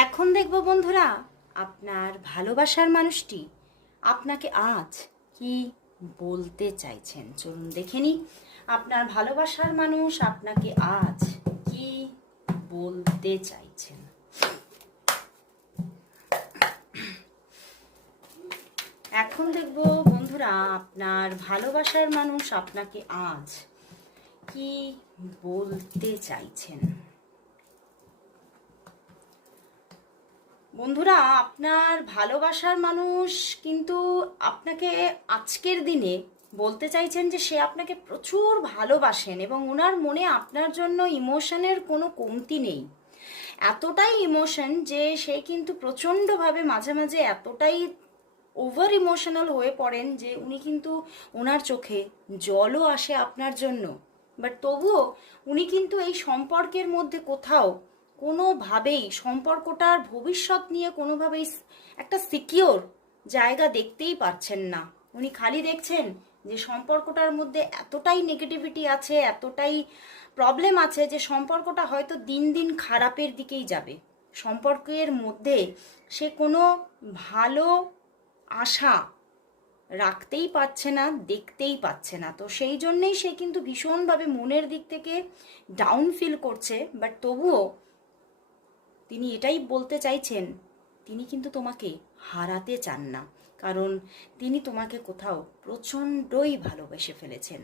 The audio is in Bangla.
এখন দেখব বন্ধুরা, আপনার ভালোবাসার মানুষটি আপনাকে আজ কি বলতে চাইছেন। চলুন দেখে নিই আপনার ভালোবাসার মানুষ আপনাকে আজ কি বলতে চাইছেন। এখন দেখব বন্ধুরা, আপনার ভালোবাসার মানুষ আপনাকে আজ কি বলতে চাইছেন। বন্ধুরা, আপনার ভালোবাসার মানুষ কিন্তু আপনাকে আজকের দিনে বলতে চাইছেন যে সে আপনাকে প্রচুর ভালোবাসেন এবং ওনার মনে আপনার জন্য ইমোশনের কোনো কমতি নেই। এতটাই ইমোশন যে সে কিন্তু প্রচণ্ডভাবে মাঝে মাঝে এতটাই ওভার ইমোশনাল হয়ে পড়েন যে উনি কিন্তু ওনার চোখে জলও আসে আপনার জন্য। বাট তবুও উনি কিন্তু এই সম্পর্কের মধ্যে কোথাও কোনোভাবেই সম্পর্কটার ভবিষ্যৎ নিয়ে কোনোভাবেই একটা সিকিওর জায়গা দেখতেই পাচ্ছেন না। উনি খালি দেখছেন যে সম্পর্কটার মধ্যে এতটাই নেগেটিভিটি আছে, এতটাই প্রবলেম আছে যে সম্পর্কটা হয়তো দিন দিন খারাপের দিকেই যাবে। সম্পর্কের মধ্যে সে কোনো ভালো আশা রাখতেই পারছে না, দেখতেই পাচ্ছে না। তো সেই জন্যেই সে কিন্তু ভীষণভাবে মনের দিক থেকে ডাউন ফিল করছে। বাট তবুও তিনি এটাই বলতে চাইছেন, তিনি কিন্তু তোমাকে হারাতে চান না, কারণ তিনি তোমাকে কোথাও প্রচণ্ডই ভালোবেসে ফেলেছেন।